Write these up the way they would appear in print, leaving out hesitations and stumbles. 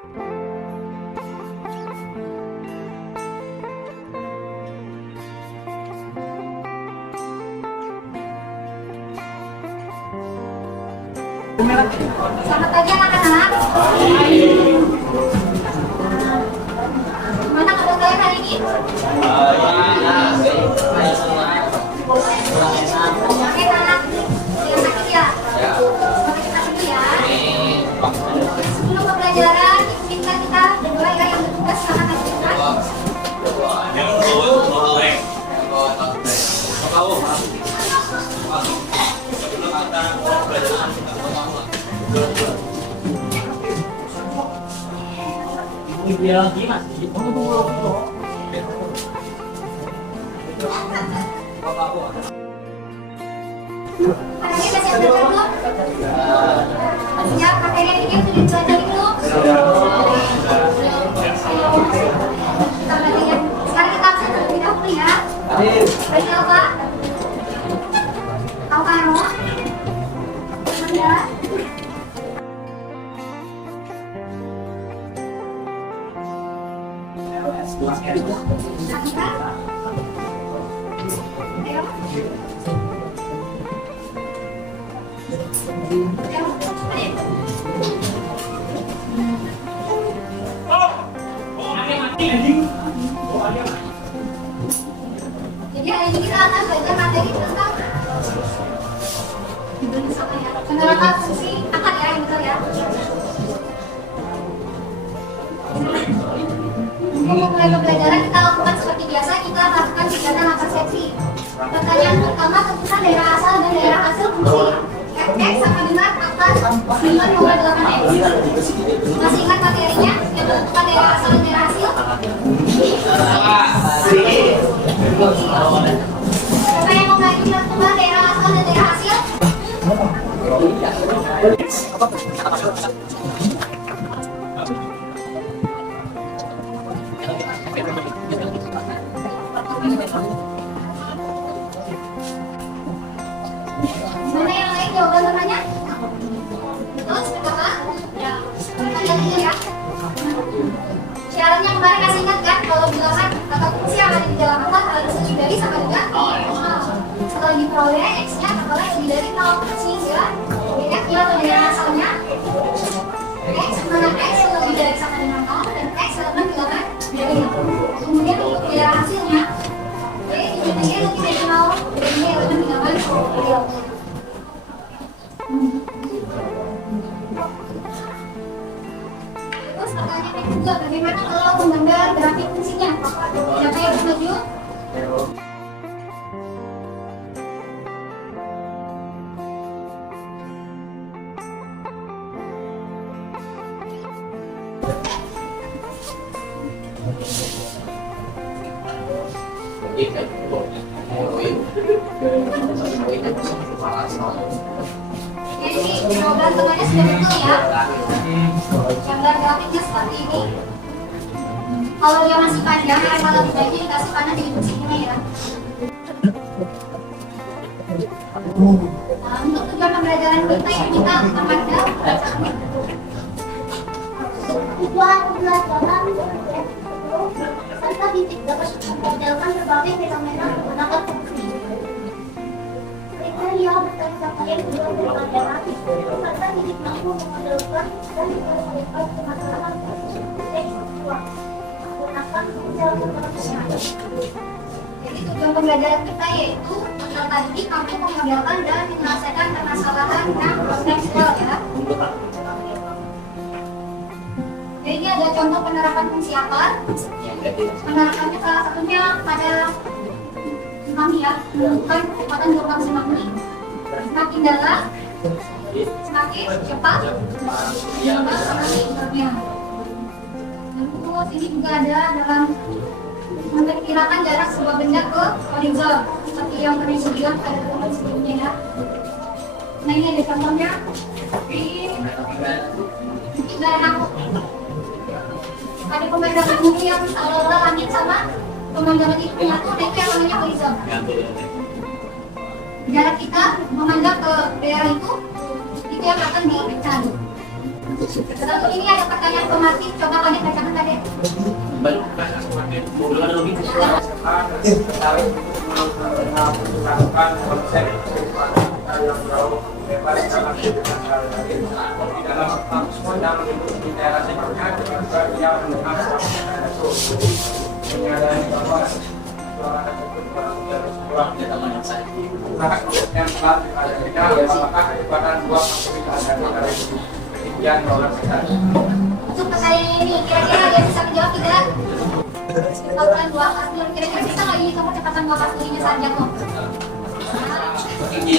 Selamat pagi anak-anak. Gimana kabar kalian hari ini? Oke anak, yang sakit ya? Oke kita dulu ya. Sebelum pembelajaran, kita berdoa ya yang bertugas sama kita. Bilang gimana sih? Anaknya udah siap belajar belum? Siap, materi ini sudah dipelajari belum? Kita belajar ya. Sekarang kita absen terlebih dahulu ya. Bagi apa? Alvaro, Amanda, Anita, jadi hari ini kita akan belajar materi tentang penerapan fungsi akar ya, yang betul ya. Untuk memulai pembelajaran kita lakukan seperti biasa, kita lakukan kegiatan persepsi. Pertanyaan pertama tentukan daerah asal dan daerah hasil fungsi f(x) sama dengan akar 9,8x. Masih ingat materinya yang menentukan daerah asal dan daerah hasil? Siapa yang mau lagi menentukan daerah asal dan daerah hasil? Gimana yang lain jawaban namanya? Betul, seperti apa? Ya, kita lihat ya. Syaratnya kemarin kasih ingat kan kalau bilangan atau fungsi yang ada di dalam akar harus lebih dari sama dengan 0. Setelah diperoleh x-nya adalah lebih dari 0 sehingga x-nya atau daerah asalnya x mana x lebih dari sama dengan 0 dan x sama bilangan dari 0. Kemudian untuk daerah hasilnya y lebih dari 0 dan y lebih bilangan dari 0. Terus pertanyaan kedua, bagaimana kalau menggambar grafik fungsinya? Siapa yang setuju? Jadi jawaban temannya sudah betul ya. Gambar grafiknya seperti ini. Kalau dia masih panjang, kalau lebih baiknya dikasih panah di ujung sini ya. Untuk tujuan pembelajaran kita yang kita Amanda tujuan pembelajaran serta titik dapat memperdalam berbagai fenomena menggunakan fungsi. Kriteria berdasarkan kedua pembelajaran serta titik mampu memodelkan dan menyelesaikan permasalahan tekstual menggunakan model. Jadi tujuan pembelajaran kita yaitu peserta didik mampu memodelkan dan menyelesaikan permasalahan yang kontekstual ya. Jadi ini ada contoh penerapan fungsi akar. Penerapannya salah satunya pada tsunami ya, menentukan kecepatan gelombang tsunami. Semakin dalam, semakin cepat gelombang tsunami-nya. Terus ini juga ada dalam memperkirakan jarak sebuah benda ke horizon, seperti yang pernah disebutkan pada teman sebelumnya ya. Nah ini ada contohnya di daerah ada pemandangan bumi yang seolah-olah langit sama pemandangan itu menyatu, dan itu yang namanya horizon. Jarak kita memandang ke daerah itu yang akan dipecah. Satu ini ada pertanyaan pematik, coba kalian bacakan tadi. Baru kan aku pakai belum ada lagi. Tertarik melakukan konsep yang jauh lebar dalam kehidupan sehari-hari di dalam semua dalam di daerah sebabnya dengan dia mengenal menyadari bahwa suara tersebut harus sebuah yang telah diperhatikan apakah kecepatan dua aktivitas dari ketinggian roller coaster. Untuk pertanyaan ini, kira-kira dia bisa menjawab tidak? Kecepatan 2 kasur, kira-kira bisa nggak ini kamu kecepatan 2 kasurinya saja kok? Jadi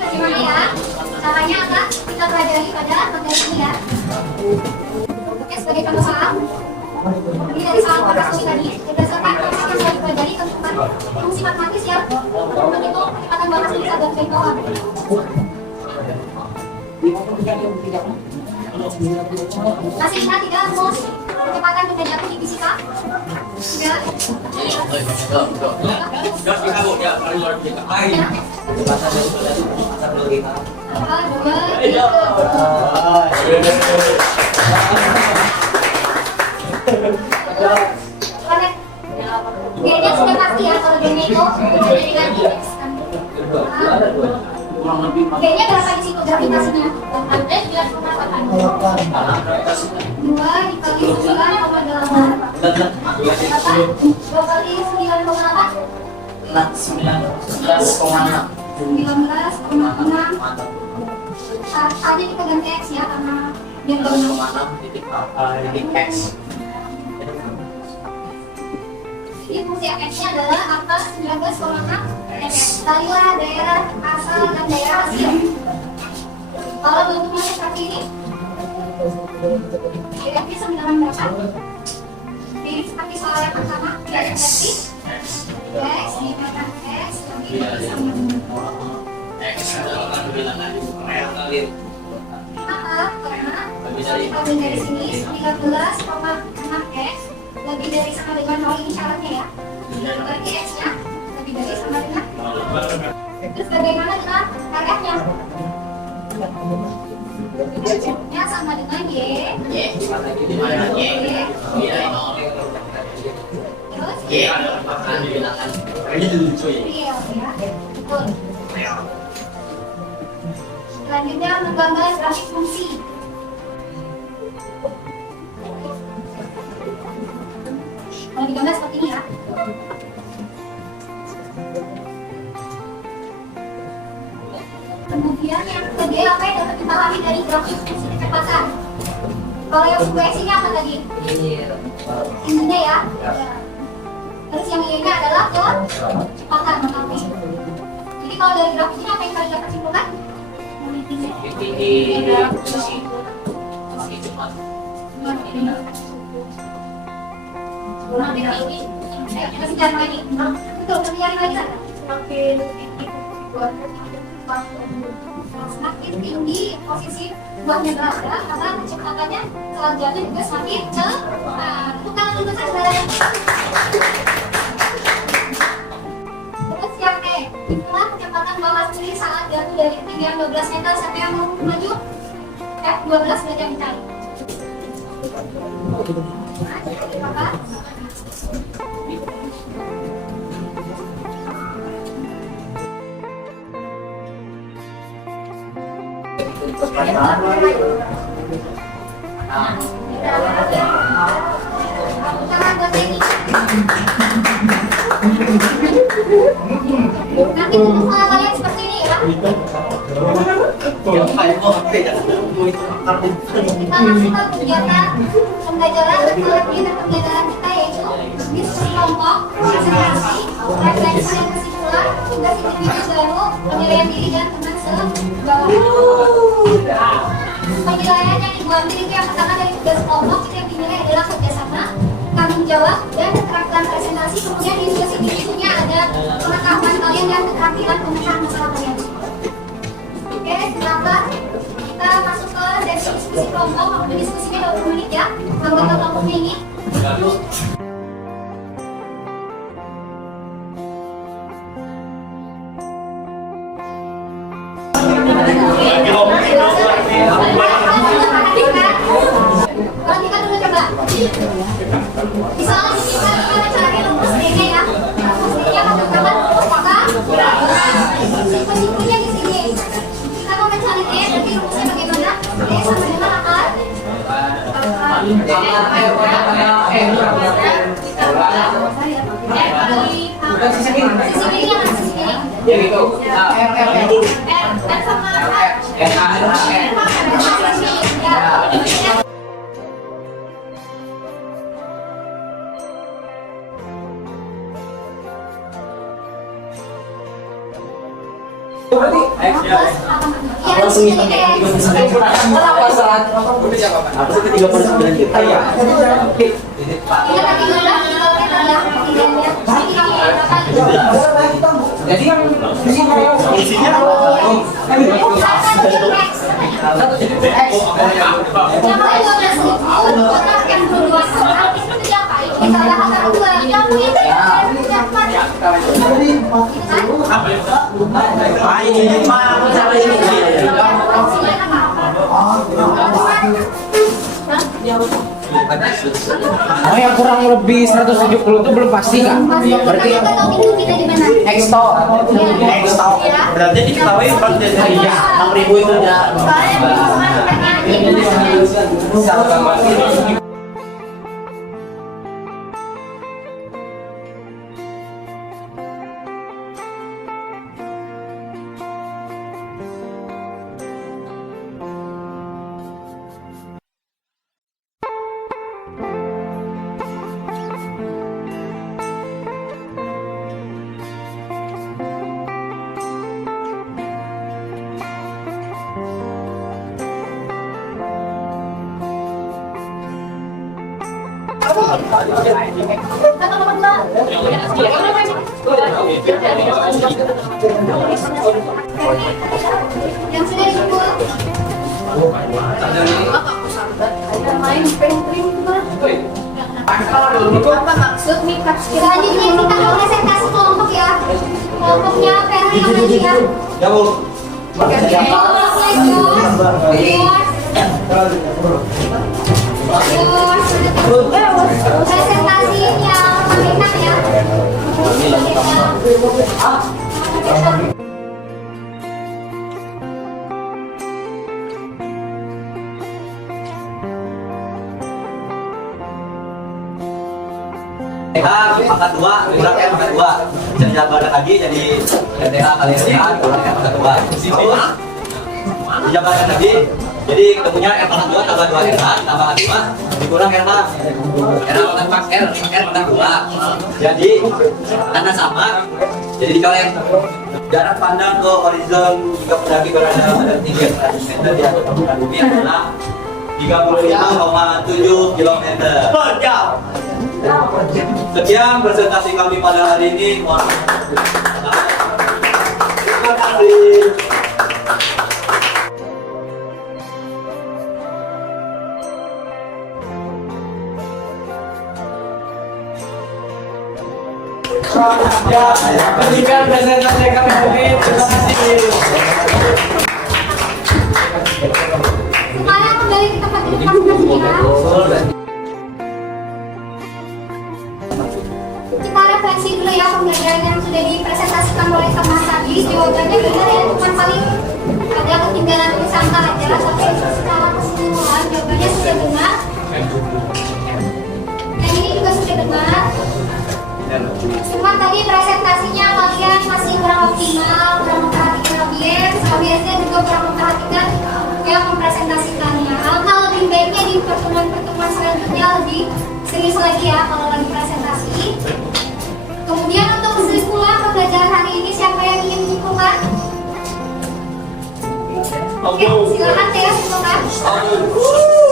bagaimana ya? Caranya apa? Kita pelajari pada materi ini ya. Oke, sebagai contoh soal, ini dari soal 2 kasuri tadi, berdasarkan konsep yang sudah dipelajari, tentukan fungsi matematis ya. Untuk itu, kecepatan 2 kasur bisa dari bawah. Masih ingat tidak mus kecepatan benda jatuh di fisika? Tidak? G-nya sudah pasti ya, kalau G-nya itu jadi dengan X kan. G-nya berapa di situ gravitasinya? Ada 9,8. 2 dikali 9,8. Berapa? 2 kali 9,8? 19,6. 19,6. Tadi kita ganti X ya, karena biar gampang. titik X. Jadi fungsi X-nya adalah angka 19,6 X. Carilah daerah asal dan daerah hasil. Kalau bentuknya seperti ini, kira-kira sembilan berapa? Mirip seperti soal yang pertama, tidak seperti X, dikatakan X, lebih sama. X adalah bilangan relatif. Kenapa? Karena kita dari sini 19,6 X lebih dari sama dengan 0 ini syaratnya ya. Berarti X-nya lebih dari sama dengan. Terus bagaimana dengan RF-nya? Y-nya sama dengan Y. Terus Y adalah makanan bilangan. Ini lucu ya. real ya. Betul. Selanjutnya menggambar grafik fungsi. Kalau digambar seperti ini ya. Kemudian yang kedua apa yang dapat dipahami dari grafik fungsi kecepatan? Kalau yang UX ini apa tadi? Ininya ya. Terus yang Y-nya adalah kecepatan mengapa? Jadi kalau dari grafik ini apa yang kalian dapat simpulkan? Masih cari lagi. Betul, masih cari lagi kan? Semakin tinggi posisi buahnya berada, maka kecepatannya selanjutnya juga semakin cepat. Bukan untuk saja. Terus yang E, itulah kecepatan bawah sendiri saat jatuh dari ketinggian 12 meter sampai yang mau maju F12 saja dicari. Maka nanti untuk kalian seperti ini ya. Kita masuk ke kegiatan pembelajaran kita yaitu diskusi kelompok, konsentrasi, refleksi dan kesimpulan, tugas individu baru, penilaian diri dan teman sebawah. Penilaian yang diambil itu yang pertama dari tugas kelompok itu yang dinilai adalah kerjasama, tanggung jawab dan keterampilan presentasi. Kemudian di tugas individunya ada pengetahuan kalian dan keterampilan pemecahan masalah kalian. Oke, silakan kita masuk ke sesi diskusi kelompok. Waktu diskusinya 20 menit ya. Anggota kelompoknya ini. Sisi kiri yang sisi kiri. Ya gitu. Nah, R sama R. berarti Langsung hitam kenapa saat udah siapa Pak? Apa sih ketiga per 9 juta ya? Oke. Jadi yang isinya satu jadi X. Oh, yang kurang lebih 170 itu belum pasti kan? Berarti yang X-to. Berarti diketahui pas dari 6.000 itu udah. Yang sudah disebut main painting apa maksud Mika? Selanjutnya kita mau presentasi kelompok ya. Kelompoknya Ferry yang lagi ya. Ya Bu. Presentasi yang enak ya. Pangkat 2, kurang yang pangkat 2. Jadi jabaran lagi jadi LTA kalian lihat, kurang yang pangkat 2. Dijabarkan lagi. Jadi ketemunya R pangkat 2 tambah 2 R tambah 5 dikurang R pangkat pangkat 2. Jadi karena sama, jadi dicolek. Jarak pandang ke horizon jika pendaki berada pada ketinggian 100 meter di atas permukaan bumi adalah 35,7 km. Sekian presentasi kami pada hari ini. Mohon maaf. Terima kasih. Ya, berikan presentasi kami ini. Terima kasih. Sekarang kembali ke tempat duduk masing-masing ya. Kita refleksi dulu ya pembelajaran yang sudah dipresentasikan oleh teman tadi. Jawabannya benar ya, cuma paling ada ketinggalan sangka aja. Tapi secara keseluruhan jawabannya sudah benar. Dan ini juga sudah benar. Cuma tadi presentasinya kalian masih kurang optimal, kurang memperhatikan audiensnya juga kurang memperhatikan yang mempresentasikannya. Alangkah lebih baiknya di pertemuan-pertemuan selanjutnya lebih serius lagi ya kalau lagi presentasi. Kemudian untuk kesimpulan pembelajaran hari ini siapa yang ingin menyimpulkan? Oke, silakan Teo silakan.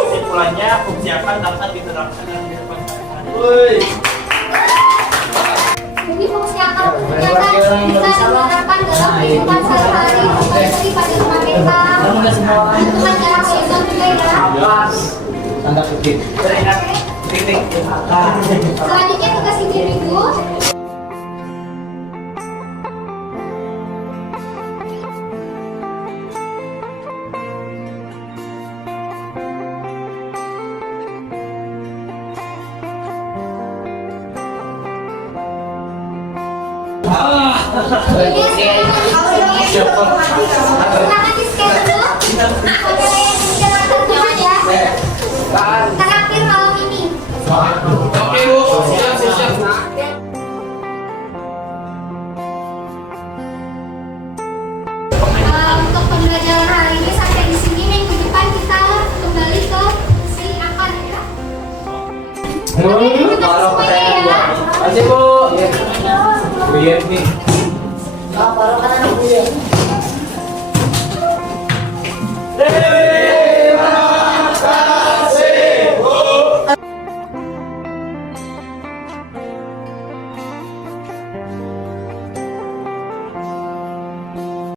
Kesimpulannya fungsi akan dapat diterapkan dalam kehidupan sehari-hari. Jadi fungsi akar kegiatan bisa diterapkan dalam kehidupan sehari-hari seperti pada rumah kita, teman jarak horizon juga ya. Tanda kutip. Selanjutnya tugas individu. Silakan di scan dulu. Terakhir Terima Parang kasih patay semuanya ang ya. buwan. Kasi po, Kuya nih. Parang ka na ng kuya.